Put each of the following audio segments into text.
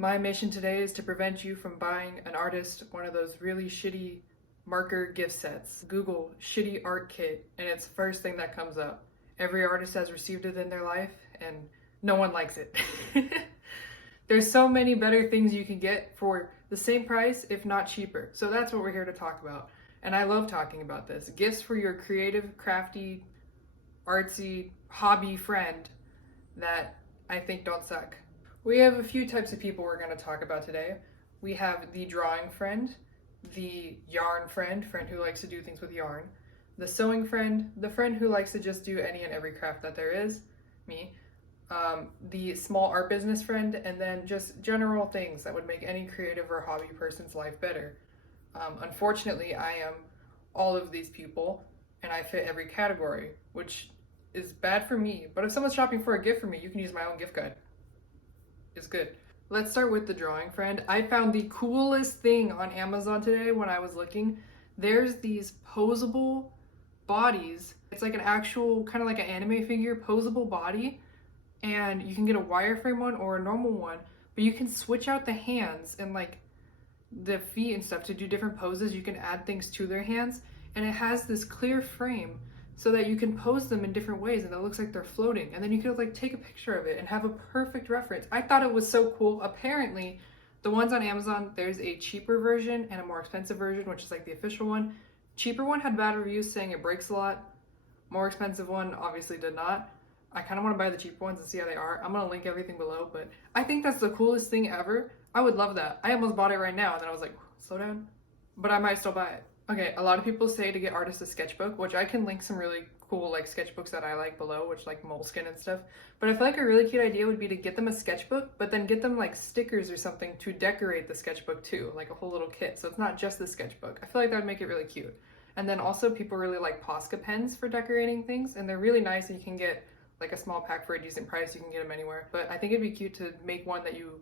My mission today is to prevent you from buying an artist one of those really shitty marker gift sets. Google shitty art kit and it's the first thing that comes up. Every artist has received it in their life and no one likes it. There's so many better things you can get for the same price, if not cheaper. So that's what we're here to talk about. And I love talking about this. Gifts for your creative, crafty, artsy, hobby friend that I think don't suck. We have a few types of people we're going to talk about today. We have the drawing friend, the yarn friend who likes to do things with yarn, the sewing friend, the friend who likes to just do any and every craft that there is, me, the small art business friend, and then just general things that would make any creative or hobby person's life better. Unfortunately, I am all of these people, and I fit every category, which is bad for me. But if someone's shopping for a gift for me, you can use my own gift card. It's good. Let's start with the drawing friend. I found the coolest thing on Amazon today when I was looking. There's these posable bodies. It's like an actual, kind of like an anime figure, posable body. And you can get a wireframe one or a normal one, but you can switch out the hands and like the feet and stuff to do different poses. You can add things to their hands, and it has this clear frame so that you can pose them in different ways and it looks like they're floating, and then you could like take a picture of it and have a perfect reference. I thought it was so cool. Apparently the ones on Amazon, there's a cheaper version and a more expensive version, which is like the official one. Cheaper one had bad reviews saying it breaks a lot. More expensive one obviously did not. I kind of want to buy the cheaper ones and see how they are. I'm going to link everything below, but I think that's the coolest thing ever. I would love that. I almost bought it right now and then I was like, slow down, but I might still buy it. Okay, a lot of people say to get artists a sketchbook, which I can link some really cool like sketchbooks that I like below, which like Moleskine and stuff. But I feel like a really cute idea would be to get them a sketchbook, but then get them like stickers or something to decorate the sketchbook too, like a whole little kit. So it's not just the sketchbook. I feel like that would make it really cute. And then also people really like Posca pens for decorating things, and they're really nice, and you can get like a small pack for a decent price. You can get them anywhere. But I think it'd be cute to make one that you,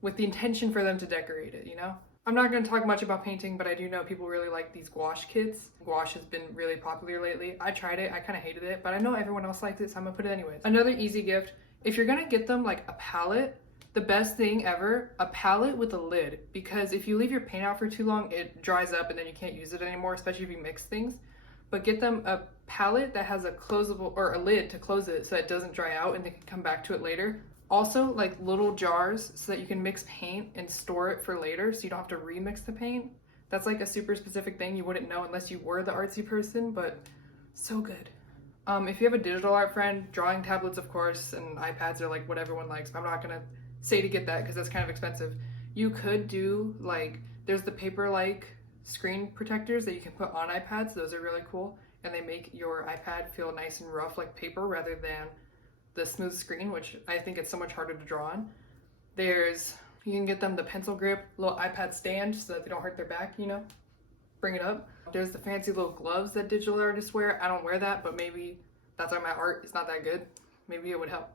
with the intention for them to decorate it, you know? I'm not going to talk much about painting, but I do know people really like these gouache kits. Gouache has been really popular lately. I tried it, I kind of hated it, but I know everyone else liked it, so I'm going to put it anyways. Another easy gift, if you're going to get them like a palette, the best thing ever, a palette with a lid. Because if you leave your paint out for too long, it dries up and then you can't use it anymore, especially if you mix things. But get them a palette that has a closable, or a lid to close it so that it doesn't dry out and they can come back to it later. Also, like little jars so that you can mix paint and store it for later so you don't have to remix the paint. That's like a super specific thing you wouldn't know unless you were the artsy person, but so good. If you have a digital art friend, drawing tablets of course, and iPads are like what everyone likes. I'm not gonna say to get that because that's kind of expensive. You could do like, there's the paper-like screen protectors that you can put on iPads. Those are really cool, and they make your iPad feel nice and rough like paper rather than the smooth screen, which I think it's so much harder to draw on. You can get them the pencil grip, little iPad stand so that they don't hurt their back, you know, bring it up. There's the fancy little gloves that digital artists wear. I don't wear that, but maybe that's why my art is not that good. Maybe it would help.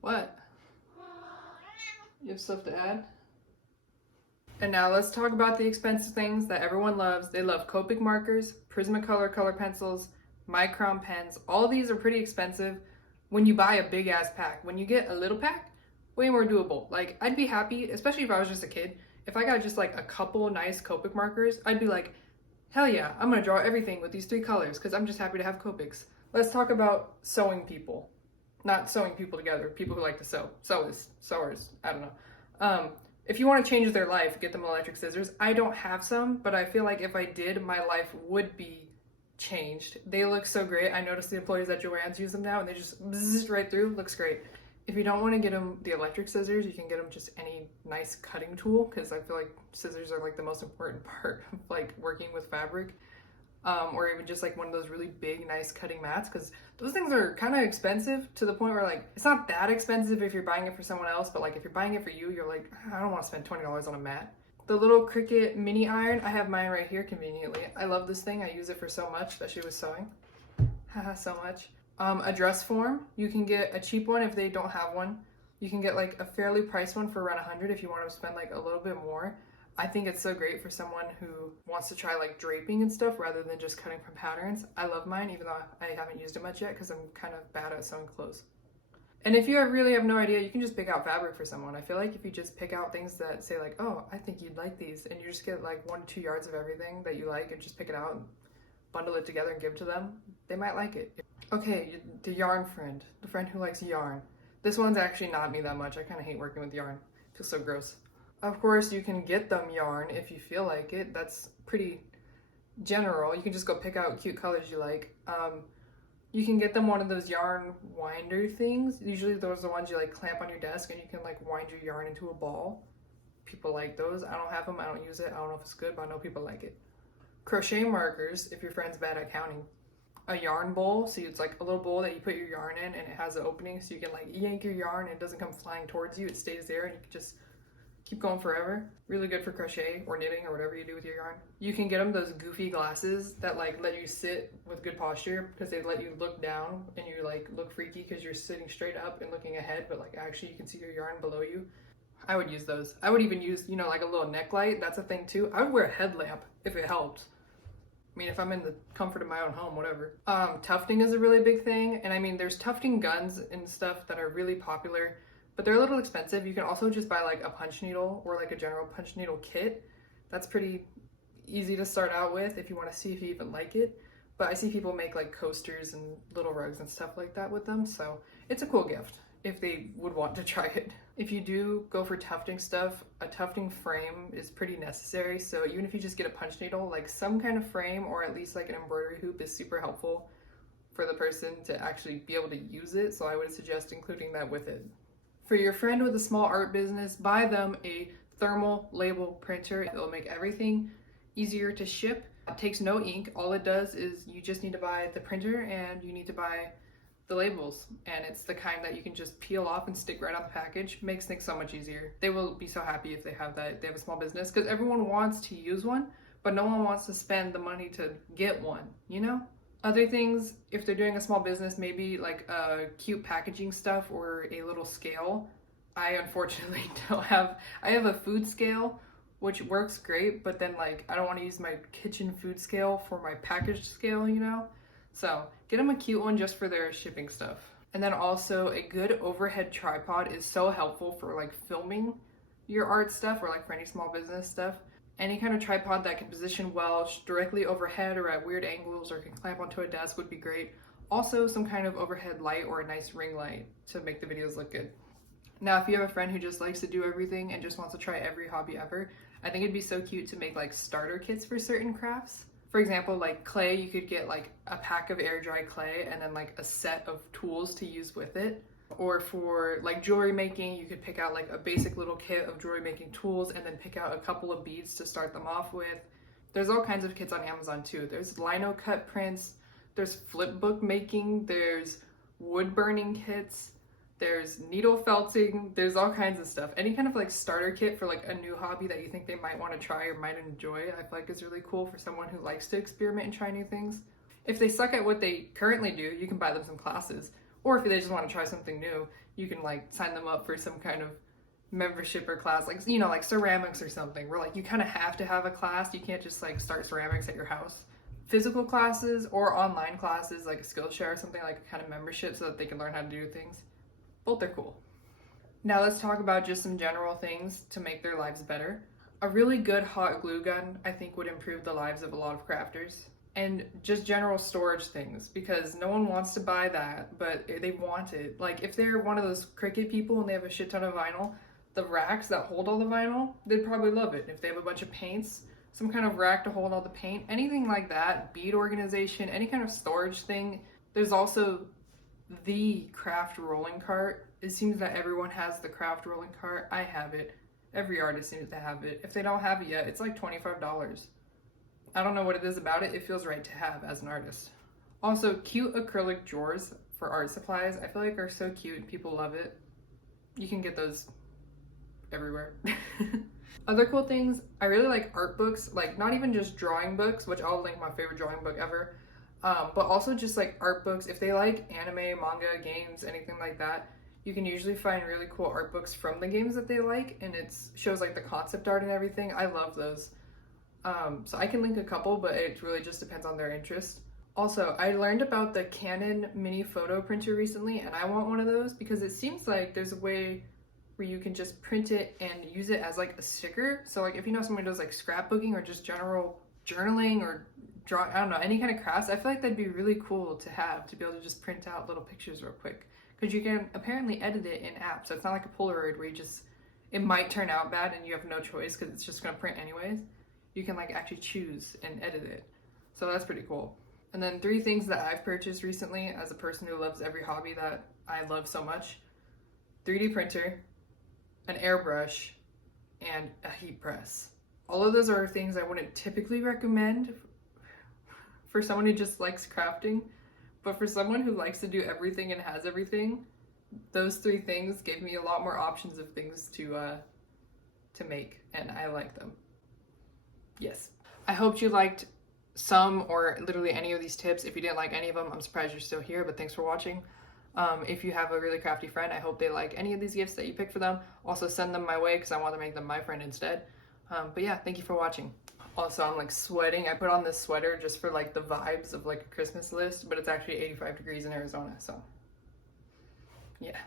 What? You have stuff to add? And now let's talk about the expensive things that everyone loves. They love Copic markers, Prismacolor color pencils, Micron pens. All these are pretty expensive when you buy a big ass pack. When you get a little pack, way more doable. Like, I'd be happy, especially if I was just a kid, if I got just like a couple nice Copic markers, I'd be like, hell yeah, I'm gonna draw everything with these 3 colors because I'm just happy to have Copics. Let's talk about sewing people. Not sewing people together, people who like to sew. Sewers, I don't know. If you want to change their life, get them electric scissors. I don't have some, but I feel like if I did, my life would be changed. They look so great. I noticed the employees at Joann's use them now, and they just bzzz right through. Looks great. If you don't want to get them the electric scissors, you can get them just any nice cutting tool, because I feel like scissors are like the most important part of like working with fabric. Or even just like one of those really big, nice cutting mats, because those things are kind of expensive to the point where like, it's not that expensive if you're buying it for someone else, but like if you're buying it for you, you're like, I don't want to spend $20 on a mat. The little Cricut mini iron, I have mine right here conveniently. I love this thing. I use it for so much, especially with sewing. Haha, so much. A dress form, you can get a cheap one if they don't have one. You can get like a fairly priced one for around $100 if you want to spend like a little bit more. I think it's so great for someone who wants to try like draping and stuff rather than just cutting from patterns. I love mine, even though I haven't used it much yet because I'm kind of bad at sewing clothes. And if you really have no idea, you can just pick out fabric for someone. I feel like if you just pick out things that say like, oh, I think you'd like these, and you just get like 1 to 2 yards of everything that you like and just pick it out and bundle it together and give it to them, they might like it. Okay, the yarn friend, the friend who likes yarn. This one's actually not me that much. I kind of hate working with yarn. It feels so gross. Of course, you can get them yarn if you feel like it. That's pretty general. You can just go pick out cute colors you like. You can get them one of those yarn winder things. Usually those are the ones you like clamp on your desk and you can like wind your yarn into a ball. People like those. I don't have them. I don't use it. I don't know if it's good, but I know people like it. Crochet markers, if your friend's bad at counting. A yarn bowl, so it's like a little bowl that you put your yarn in and it has an opening so you can like yank your yarn and it doesn't come flying towards you. It stays there and you can just keep going forever. Really good for crochet or knitting or whatever you do with your yarn. You can get them those goofy glasses that like let you sit with good posture because they let you look down and you like look freaky because you're sitting straight up and looking ahead, but like actually you can see your yarn below you. I would use those. I would even use, you know, like a little neck light. That's a thing too. I would wear a headlamp if it helped. I mean, if I'm in the comfort of my own home, whatever. Tufting is a really big thing. And I mean, there's tufting guns and stuff that are really popular, but they're a little expensive. You can also just buy like a punch needle or like a general punch needle kit. That's pretty easy to start out with if you want to see if you even like it. But I see people make like coasters and little rugs and stuff like that with them. So it's a cool gift if they would want to try it. If you do go for tufting stuff, a tufting frame is pretty necessary. So even if you just get a punch needle, like some kind of frame or at least like an embroidery hoop is super helpful for the person to actually be able to use it. So I would suggest including that with it. For your friend with a small art business, buy them a thermal label printer. It'll make everything easier to ship. It takes no ink. All it does is you just need to buy the printer and you need to buy the labels, and it's the kind that you can just peel off and stick right on the package. Makes things so much easier. They will be so happy if they have that. They have a small business because everyone wants to use one, but no one wants to spend the money to get one, you know? Other things, if they're doing a small business, maybe like cute packaging stuff or a little scale. I unfortunately don't have, I have a food scale, which works great, but then like I don't want to use my kitchen food scale for my packaged scale, you know? So get them a cute one just for their shipping stuff. And then also a good overhead tripod is so helpful for like filming your art stuff or like for any small business stuff. Any kind of tripod that can position well directly overhead or at weird angles or can clamp onto a desk would be great. Also some kind of overhead light or a nice ring light to make the videos look good. Now, if you have a friend who just likes to do everything and just wants to try every hobby ever, I think it'd be so cute to make like starter kits for certain crafts. For example, like clay, you could get like a pack of air dry clay and then like a set of tools to use with it. Or for like jewelry making, you could pick out like a basic little kit of jewelry making tools and then pick out a couple of beads to start them off with. There's all kinds of kits on Amazon too. There's lino cut prints, there's flip book making, there's wood burning kits, there's needle felting, there's all kinds of stuff. Any kind of like starter kit for like a new hobby that you think they might want to try or might enjoy, I feel like is really cool for someone who likes to experiment and try new things. If they suck at what they currently do, you can buy them some classes. Or if they just want to try something new, you can like sign them up for some kind of membership or class, like, you know, like ceramics or something, where like you kind of have to have a class. You can't just like start ceramics at your house. Physical classes or online classes, like a Skillshare or something, like a kind of membership so that they can learn how to do things. Both are cool. Now let's talk about just some general things to make their lives better. A really good hot glue gun, I think, would improve the lives of a lot of crafters. And just general storage things, because no one wants to buy that, but they want it. Like if they're one of those Cricut people and they have a shit ton of vinyl, the racks that hold all the vinyl, they'd probably love it. If they have a bunch of paints, some kind of rack to hold all the paint, anything like that, bead organization, any kind of storage thing. There's also the craft rolling cart. It seems that everyone has the craft rolling cart. I have it. Every artist seems to have it. If they don't have it yet, it's like $25. I don't know what it is about it. It feels right to have as an artist. Also, cute acrylic drawers for art supplies, I feel like are so cute and people love it. You can get those everywhere. Other cool things, I really like art books, like not even just drawing books, which I'll link my favorite drawing book ever, but also just like art books. If they like anime, manga, games, anything like that, you can usually find really cool art books from the games that they like, and it shows like the concept art and everything. I love those. So I can link a couple, but it really just depends on their interest. Also, I learned about the Canon mini photo printer recently, and I want one of those because it seems like there's a way where you can just print it and use it as like a sticker. So like if you know someone who does like scrapbooking or just general journaling or draw, I don't know, any kind of crafts, I feel like that'd be really cool to have, to be able to just print out little pictures real quick. Because you can apparently edit it in apps, so it's not like a Polaroid where you just, it might turn out bad and you have no choice because it's just gonna print anyways. You can like actually choose and edit it. So that's pretty cool. And then 3 things that I've purchased recently as a person who loves every hobby that I love so much: 3D printer, an airbrush, and a heat press. All of those are things I wouldn't typically recommend for someone who just likes crafting, but for someone who likes to do everything and has everything, those 3 things gave me a lot more options of things to make, and I like them. Yes. I hope you liked some or literally any of these tips. If you didn't like any of them, I'm surprised you're still here, but thanks for watching. If you have a really crafty friend, I hope they like any of these gifts that you pick for them. Also send them my way because I want to make them my friend instead. But yeah, thank you for watching. Also, I'm like sweating. I put on this sweater just for like the vibes of like a Christmas list, but it's actually 85 degrees in Arizona, so yeah.